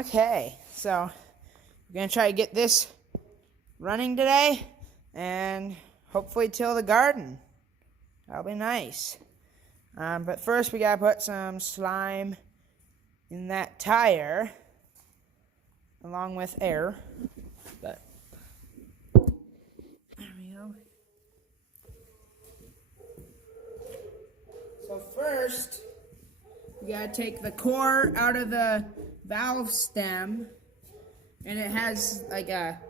Okay, so we're going to try to get this running today and hopefully till the garden. That'll be nice. But first we got to put some slime in that tire along with air. But there we go. So first we got to take the core out of the valve stem, and it has like a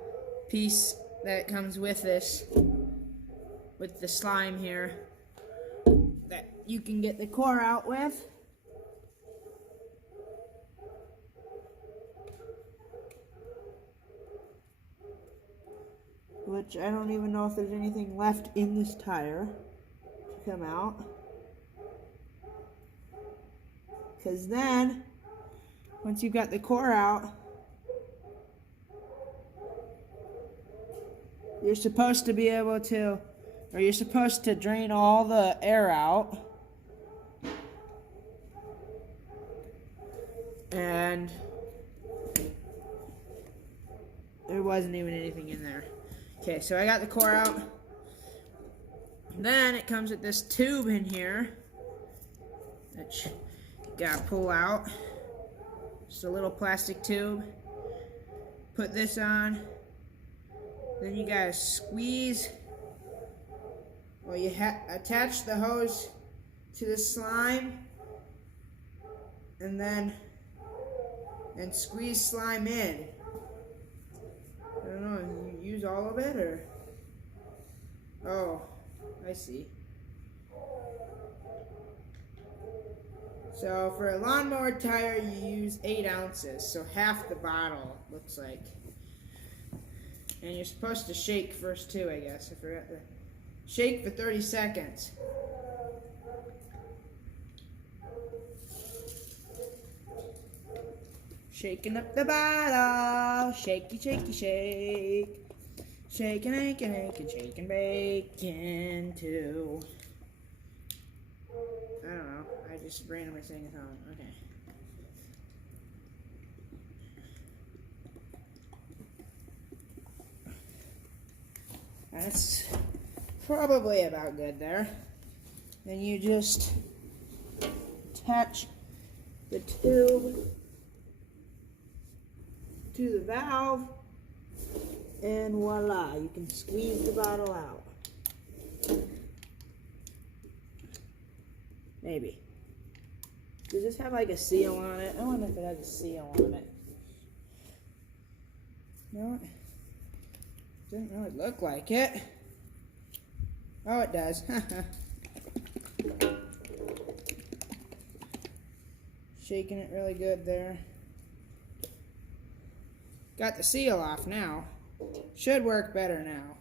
piece that comes with this, with the slime here, that you can get the core out with. Which I don't even know if there's anything left in this tire to come out. Because then, once you've got the core out, you're supposed to be able to, or you're supposed to drain all the air out. And there wasn't even anything in there. Okay, so I got the core out. Then it comes with this tube in here that you gotta pull out. Just a little plastic tube. Put this on. Then you gotta squeeze. Well, you attach the hose to the slime, and then squeeze slime in. I don't know, you use all of it, or? Oh, I see. So for a lawnmower tire, you use 8 ounces, so half the bottle, looks like. And you're supposed to shake first too, I guess. I forgot to shake for 30 seconds. Shaking up the bottle, shaky, shaky, shake. Shaking, shaking, shaking, shaking, bacon too. I don't know, I just randomly sang a song, okay. That's probably about good there. Then you just attach the tube to the valve, and voila, you can squeeze the bottle out. Maybe. Does this have like a seal on it? I wonder if it has a seal on it. No, it doesn't really look like it. Oh, it does. Shaking it really good there. Got the seal off now. Should work better now.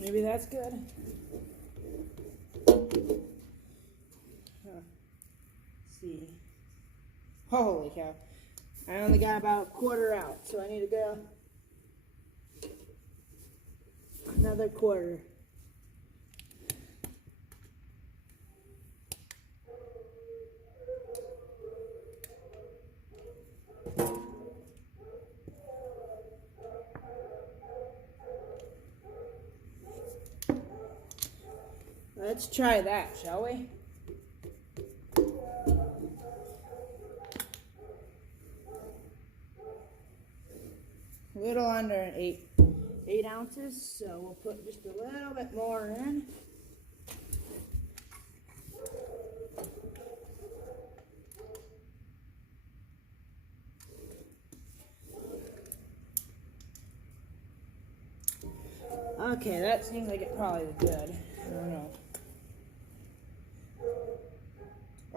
Maybe that's good. Let's see. Holy cow. I only got about a quarter out, so I need to go another quarter. Let's try that, shall we? A little under 8 ounces, so we'll put just a little bit more in. Okay, that seems like it probably is good. I don't know.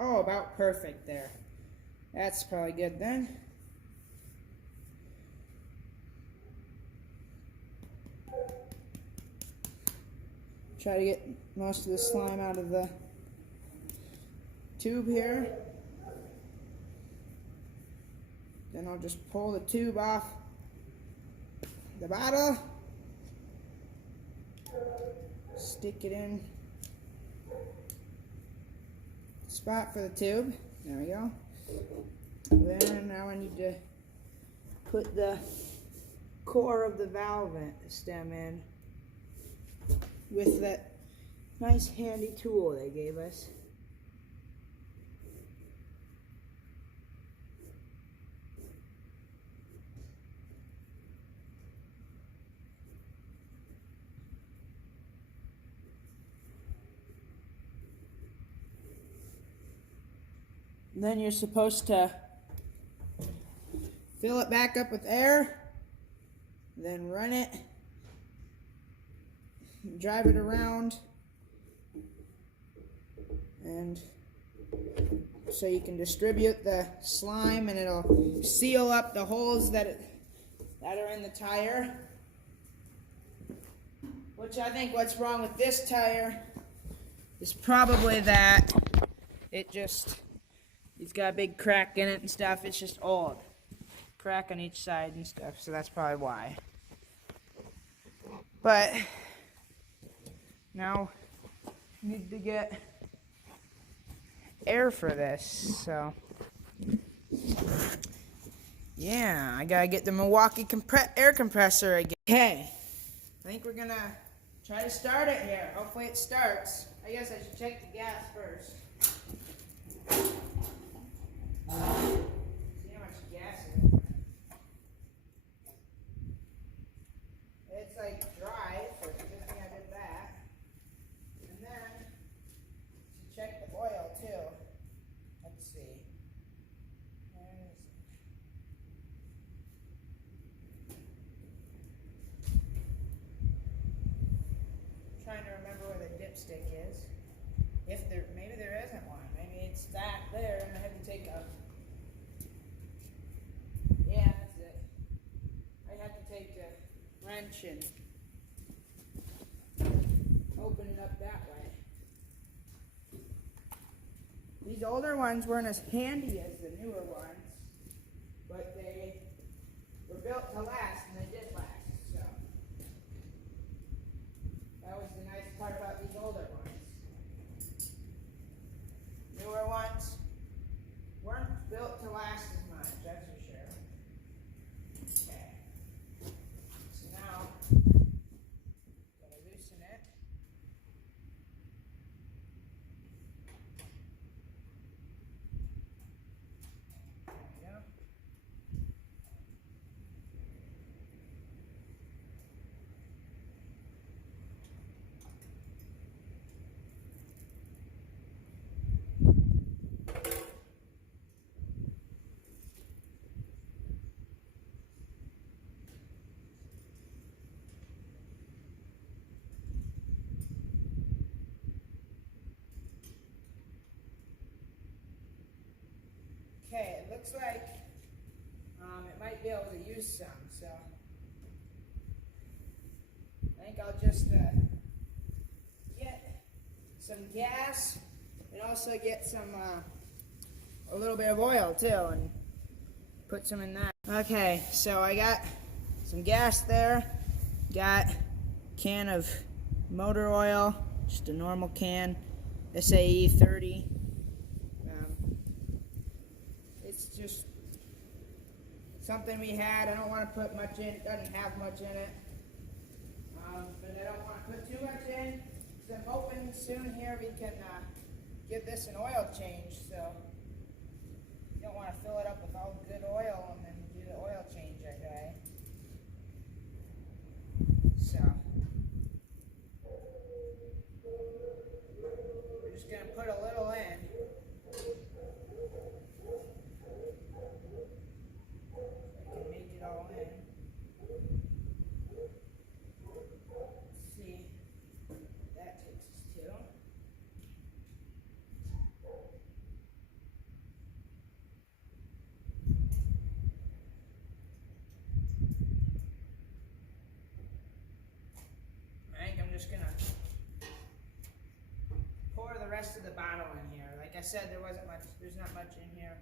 Oh, about perfect there. That's probably good then. Try to get most of the slime out of the tube here. Then I'll just pull the tube off the bottle. Stick it in the spot for the tube. There we go. Then now I need to put the core of the valve stem in with that nice handy tool they gave us. Then you're supposed to fill it back up with air, then run it, drive it around, and so you can distribute the slime and it'll seal up the holes that are in the tire. Which I think what's wrong with this tire is probably that it's got a big crack in it and stuff. It's just old. Crack on each side and stuff, so that's probably why. But now I need to get air for this, so yeah, I gotta get the Milwaukee air compressor again. Okay, I think we're gonna try to start it here. Hopefully it starts. I guess I should check the gas first. See how much gas is in there. It's like dry, so it's a good thing I did that. And then to check the oil too. Let's see. Trying to remember where the dipstick is. Maybe there isn't one. Maybe it's that there, and I have to take a. Yeah, that's it. I have to take a wrench and open it up that way. These older ones weren't as handy as the newer ones, but they were built to last, and they did last. So that was the nice part about these older ones. Newer ones weren't built to last as much, that's for sure. Okay. So now, gotta loosen it. There we go. Okay, it looks like it might be able to use some, so I think I'll just get some gas and also get some a little bit of oil too and put some in that. Okay, so I got some gas there, got a can of motor oil, just a normal can, SAE 30. It's just something we had. I don't want to put much in. It doesn't have much in it. But I don't want to put too much in. So I'm hoping soon here we can give this an oil change. So you don't want to fill it up with all good oil and then do the oil change right away. So we're just going to put a little in. Make it all in. Let's see what that takes us to. I said, there's not much in here.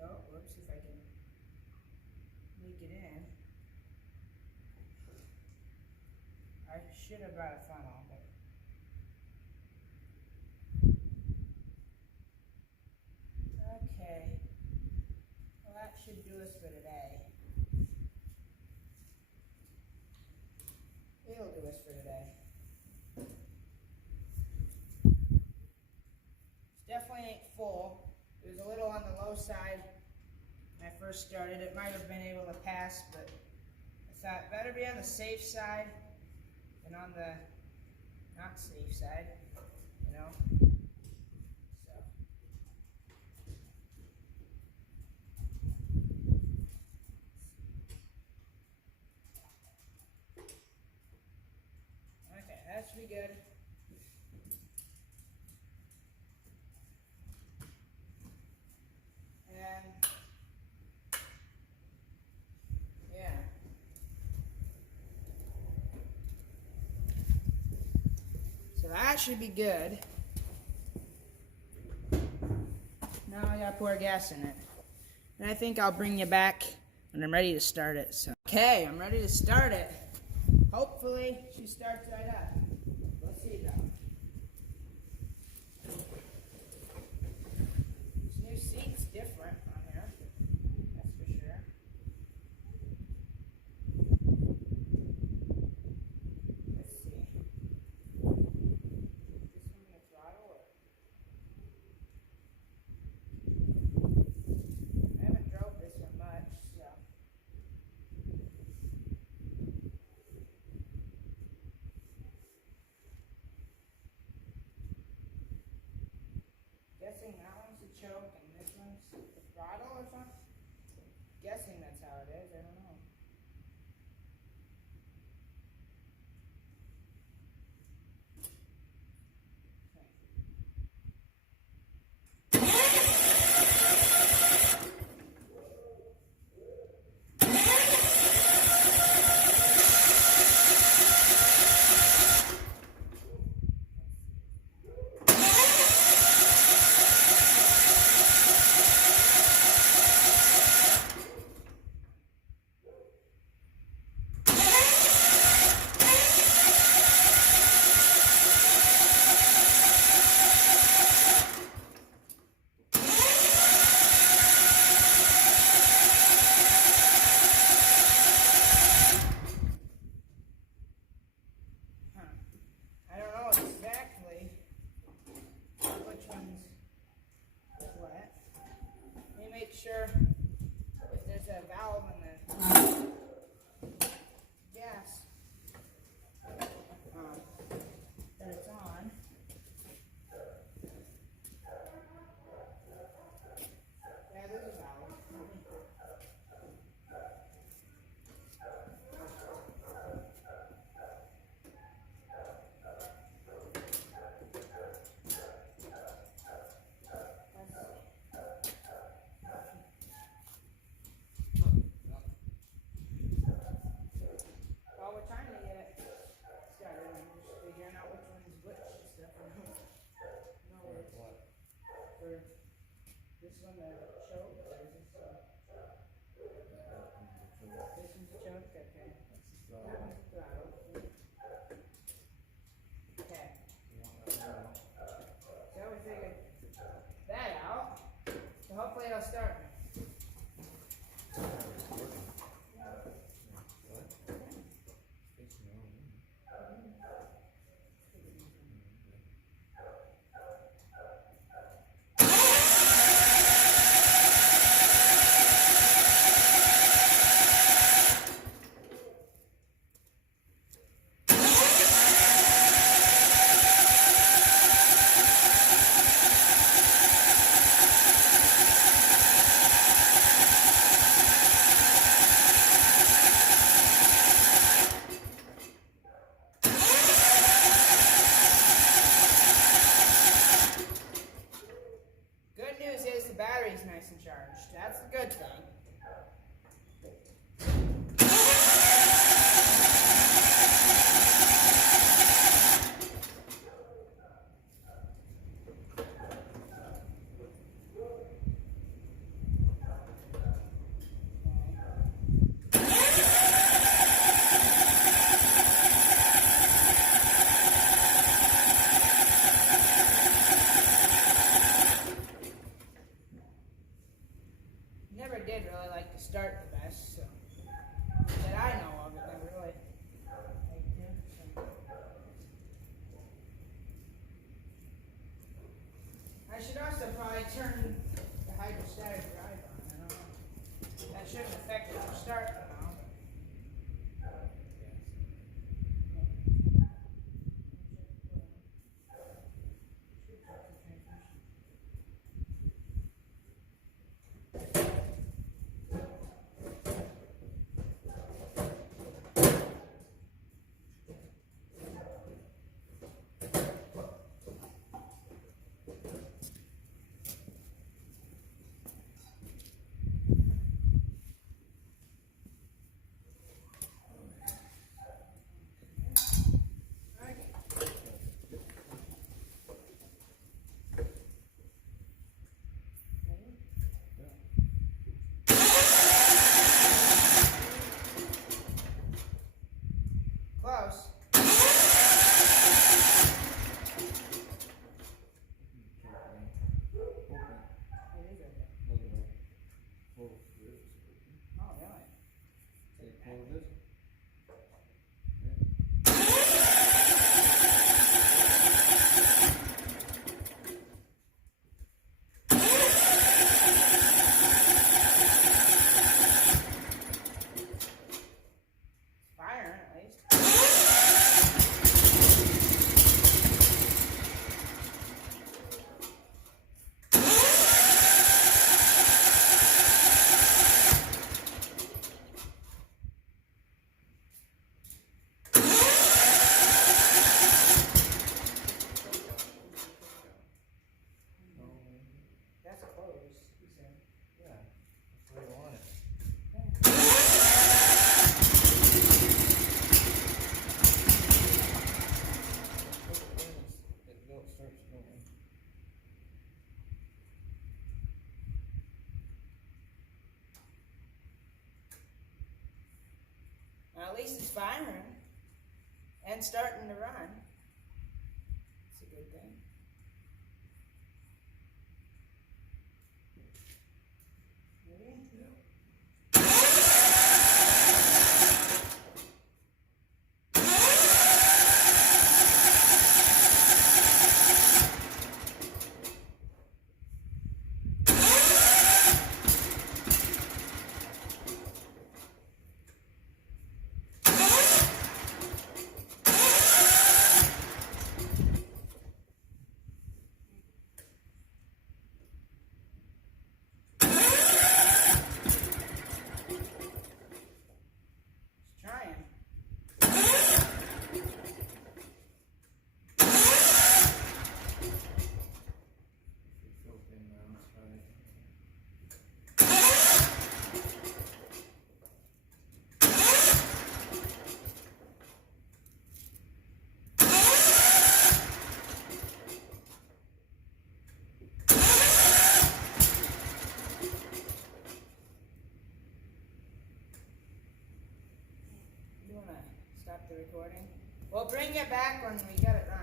Oh, whoops, if I can make it in. I should have brought a funnel, but. Okay. Well, that should do us for today. It'll do us for today. Definitely ain't full. It was a little on the low side when I first started. It might have been able to pass, but I thought better be on the safe side than on the not safe side, you know? So. Okay, that should be good. And yeah. So that should be good. Now I gotta pour gas in it. And I think I'll bring you back when I'm ready to start it. So okay, I'm ready to start it. Hopefully she starts right up. Let's see though. This new seat's different on here, that's for sure. Let's see. Is this one gonna throttle or? I haven't drove this one much, so. Guessing that one's the choke and this one's the throttle or something? Guessing that's how it is, I don't know. I don't know exactly which one's what. Let me make sure if there's a valve in the gas that it's on. Yeah, there's a valve. Well, we're trying to get it started. I'm just figuring out which one's which and stuff. I don't know where it's for this one the choke or is this this one's the choke? Okay. That one's the throttle. Okay. So we figured that out. So hopefully it'll start. Good news is the battery's nice and charged. That's the good thing. did really like to start the best, so that I know of, it never really liked to. So. I should also probably turn the hydrostatic drive on. I don't know. That shouldn't affect your start, you know. Close. Well, at least it's firing and starting to run. It's a good thing. Ready? Yeah. Stop the recording. We'll bring you back when we get it running.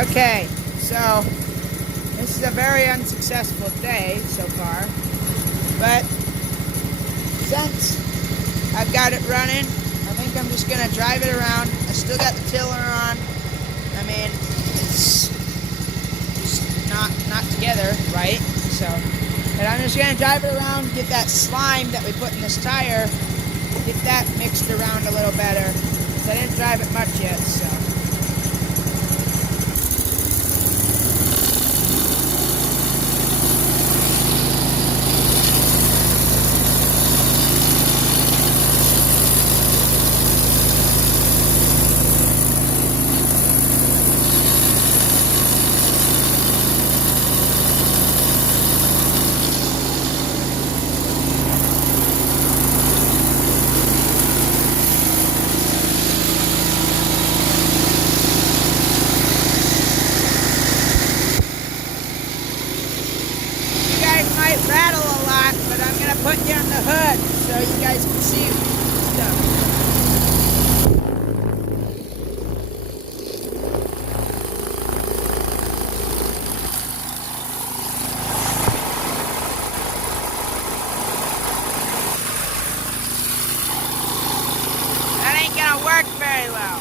Okay, so this is a very unsuccessful day so far, but since I've got it running, I think I'm just gonna drive it around. I still got the tiller on. I mean, it's just not together, right? So, but I'm just gonna drive it around, get that slime that we put in this tire, get that mixed around a little better. So I didn't drive it much yet, so. Might rattle a lot, but I'm gonna put you on the hood so you guys can see stuff. That ain't gonna work very well.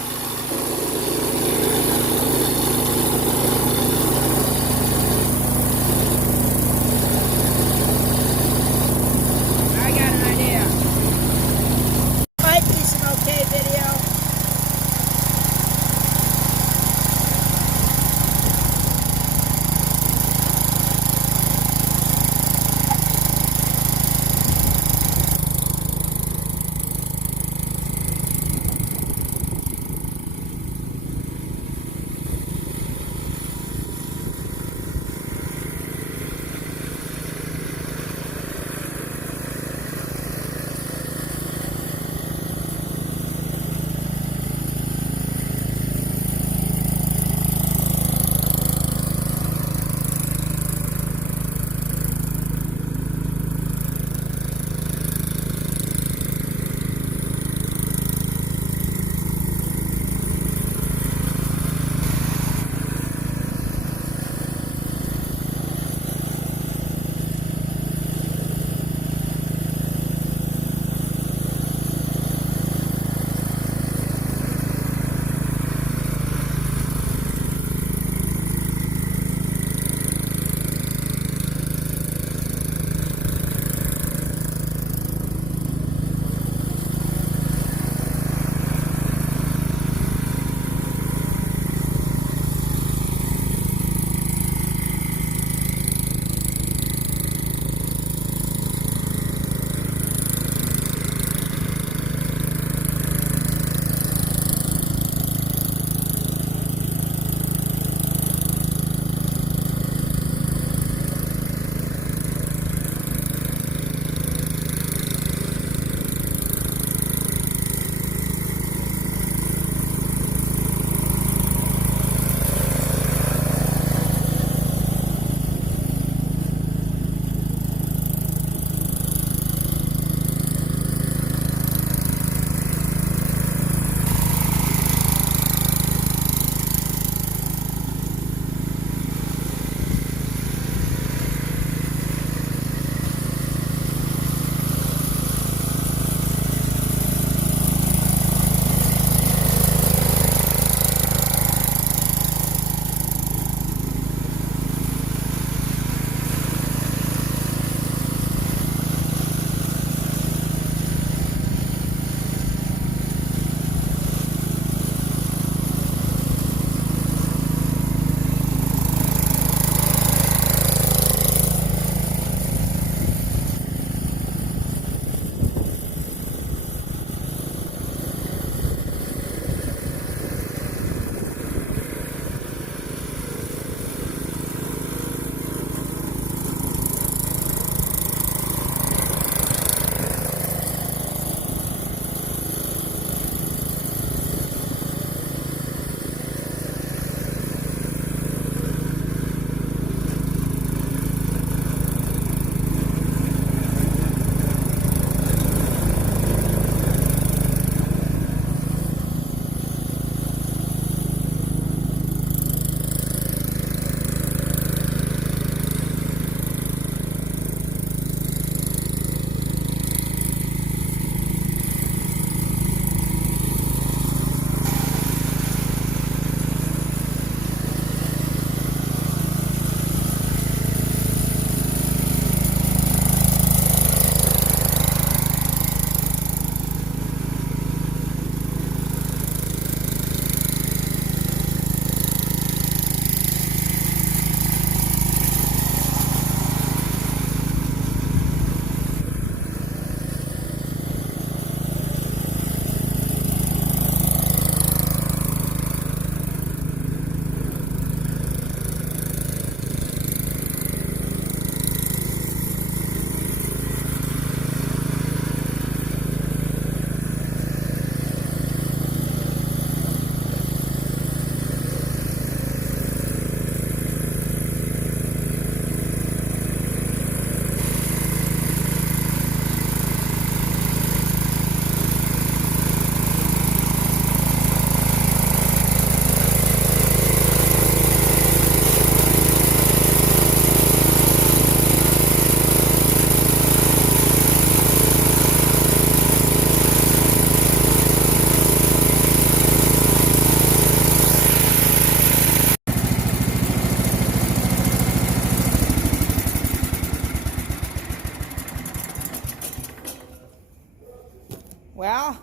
Well,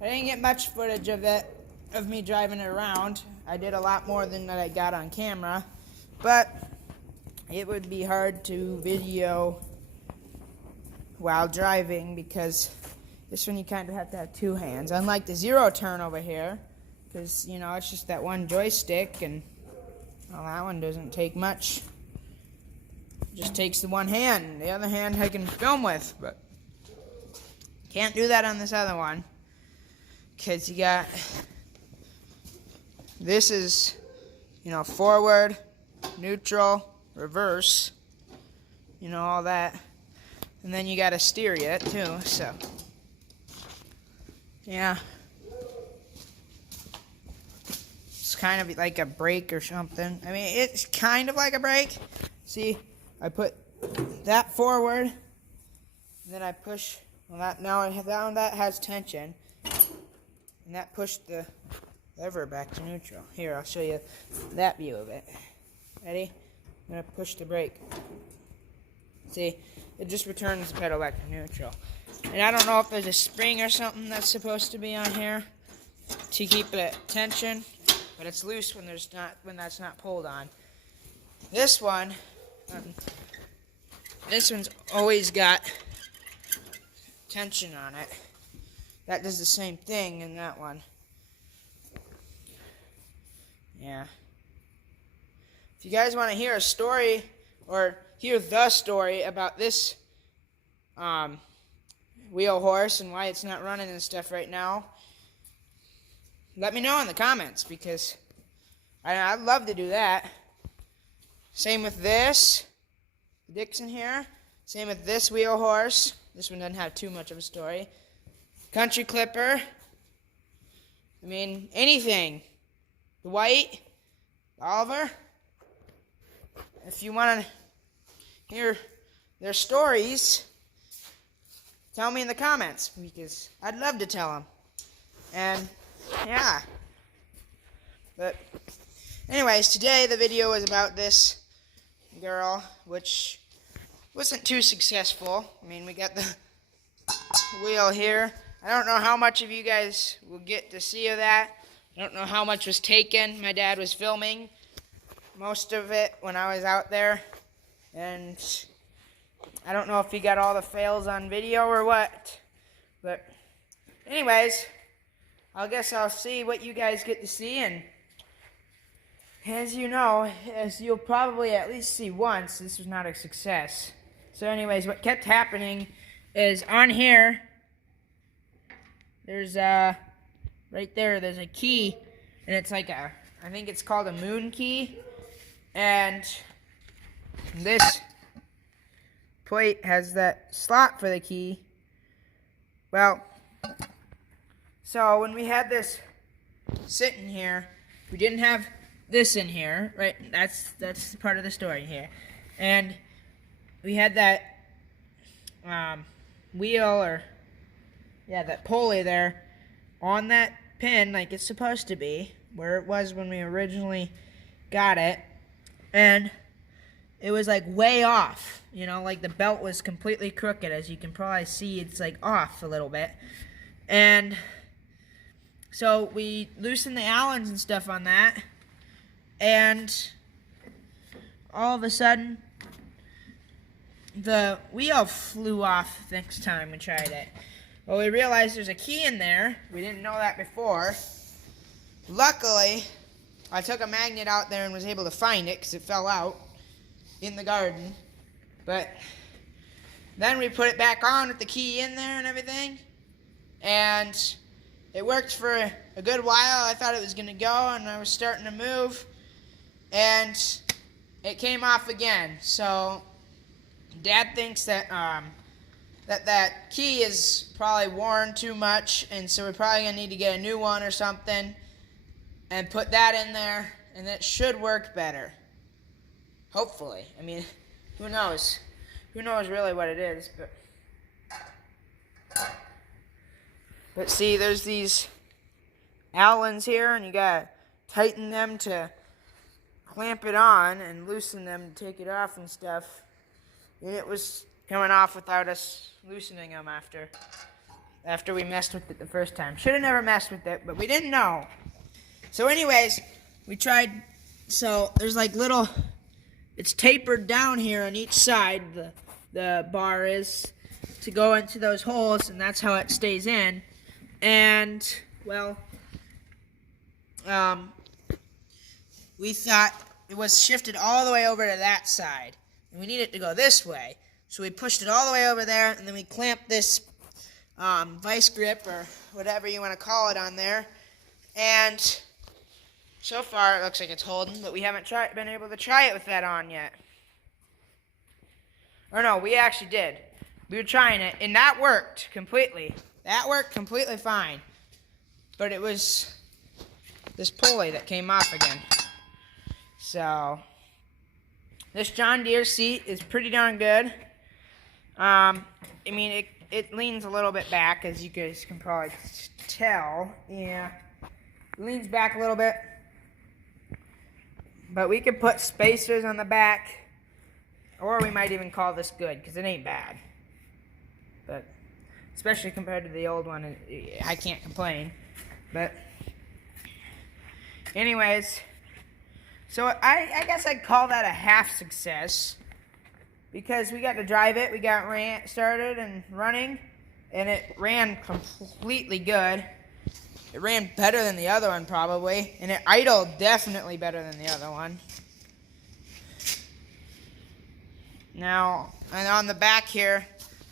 I didn't get much footage of it, of me driving it around. I did a lot more than that I got on camera, but it would be hard to video while driving because this one you kind of have to have two hands. Unlike the zero turn over here, because, you know, it's just that one joystick, and well, that one doesn't take much. It just takes the one hand. The other hand I can film with, but can't do that on this other one. Because you got, this is, you know, forward, neutral, reverse, you know, all that. And then you got to steer it too, so, yeah. It's kind of like a brake or something. I mean, it's kind of like a brake. See, I put that forward, and then I push, well, that has tension, and that pushed the lever back to neutral. Here, I'll show you that view of it. Ready? I'm going to push the brake. See, it just returns the pedal back to neutral. And I don't know if there's a spring or something that's supposed to be on here to keep it at tension, but it's loose when that's not pulled on. This one's always got tension on it. That does the same thing in that one. Yeah. If you guys want to hear a story, or hear the story about this wheel horse and why it's not running and stuff right now, let me know in the comments, because I'd love to do that. Same with this Dixon here. Same with this wheel horse. This one doesn't have too much of a story. Country Clipper. I mean, anything. The White, Oliver. If you want to hear their stories, tell me in the comments, because I'd love to tell them. And, yeah. But, anyways, today the video was about this girl, which wasn't too successful. I mean, we got the wheel here. I don't know how much of you guys will get to see of that. I don't know how much was taken. My dad was filming most of it when I was out there, and I don't know if he got all the fails on video or what, but anyways, I guess I'll see what you guys get to see, and as you know, as you'll probably at least see once, this was not a success. So anyways, what kept happening is on here, there's right there, there's a key, and it's like I think it's called a moon key. And this plate has that slot for the key. Well, so when we had this sitting here, we didn't have this in here, right? That's part of the story here. And we had that wheel, or yeah, that pulley there on that pin like it's supposed to be, where it was when we originally got it. And it was like way off, you know, like the belt was completely crooked. As you can probably see, it's like off a little bit. And so we loosened the Allens and stuff on that, and all of a sudden the wheel flew off next time we tried it. Well, we realized there's a key in there. We didn't know that before. Luckily, I took a magnet out there and was able to find it because it fell out in the garden. But then we put it back on with the key in there and everything. And it worked for a good while. I thought it was going to go, and I was starting to move. And it came off again. So Dad thinks that that key is probably worn too much, and so we're probably going to need to get a new one or something and put that in there, and that should work better. Hopefully. I mean, who knows? Who knows really what it is, but see, there's these Allens here, and you gotta tighten them to clamp it on and loosen them to take it off and stuff. And it was coming off without us loosening them after. after we messed with it the first time. Should have never messed with it, but we didn't know. So anyways, we tried, so there's like little, it's tapered down here on each side, the bar is, to go into those holes, and that's how it stays in. And, well, we thought it was shifted all the way over to that side, and we need it to go this way. So we pushed it all the way over there, and then we clamped this vice grip, or whatever you want to call it, on there. And so far, it looks like it's holding, but we haven't been able to try it with that on yet. Or no, we actually did. We were trying it, and that worked completely. That worked completely fine. But it was this pulley that came off again. So, this John Deere seat is pretty darn good. I mean, it leans a little bit back, as you guys can probably tell. Yeah, it leans back a little bit. But we could put spacers on the back, or we might even call this good, because it ain't bad. But, especially compared to the old one, I can't complain. But, anyways, so I guess I'd call that a half success, because we got to drive it, we got started and running, and it ran completely good. It ran better than the other one, probably, and it idled definitely better than the other one. Now, and on the back here,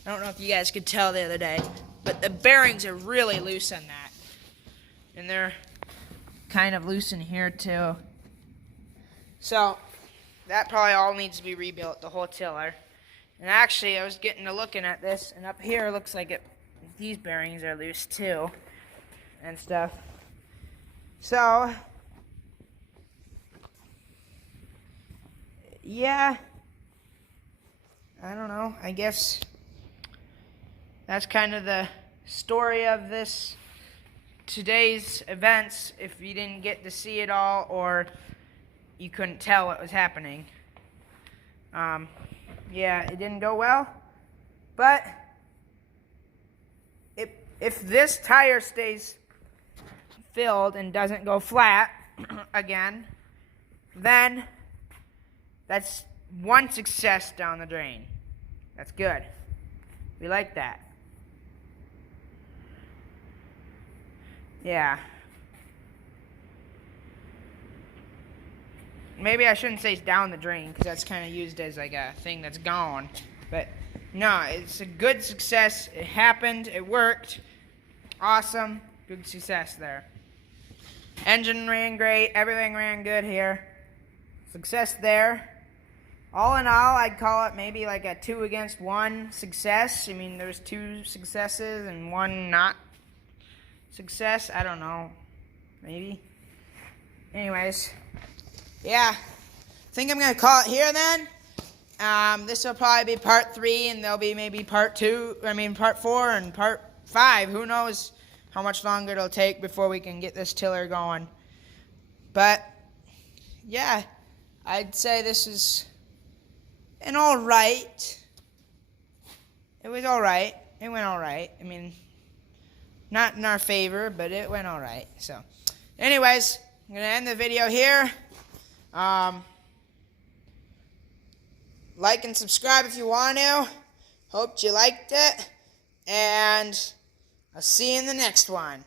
I don't know if you guys could tell the other day, but the bearings are really loose on that. And they're kind of loose in here, too. So, that probably all needs to be rebuilt, the whole tiller. And actually, I was getting to looking at this, and up here it looks like these bearings are loose, too. And stuff. So, yeah, I don't know, I guess that's kind of the story of today's events, if you didn't get to see it all, or you couldn't tell what was happening. Yeah, it didn't go well, but if this tire stays filled and doesn't go flat again, then that's one success down the drain. That's good. We like that. Yeah. Maybe I shouldn't say it's down the drain, because that's kind of used as like a thing that's gone. But no, it's a good success. It happened. It worked. Awesome. Good success there. Engine ran great. Everything ran good here. Success there. All in all, I'd call it maybe like a 2 against 1 success. I mean, there's 2 successes and 1 not success. I don't know. Maybe. Anyways. Yeah. I think I'm going to call it here then. This will probably be part 3, and there'll be maybe part 4 and part 5. Who knows how much longer it'll take before we can get this tiller going. But, yeah, I'd say this is an alright. It was alright. It went alright. I mean, not in our favor, but it went alright. So, anyways, I'm going to end the video here. Like and subscribe if you want to. Hope you liked it. And I'll see you in the next one.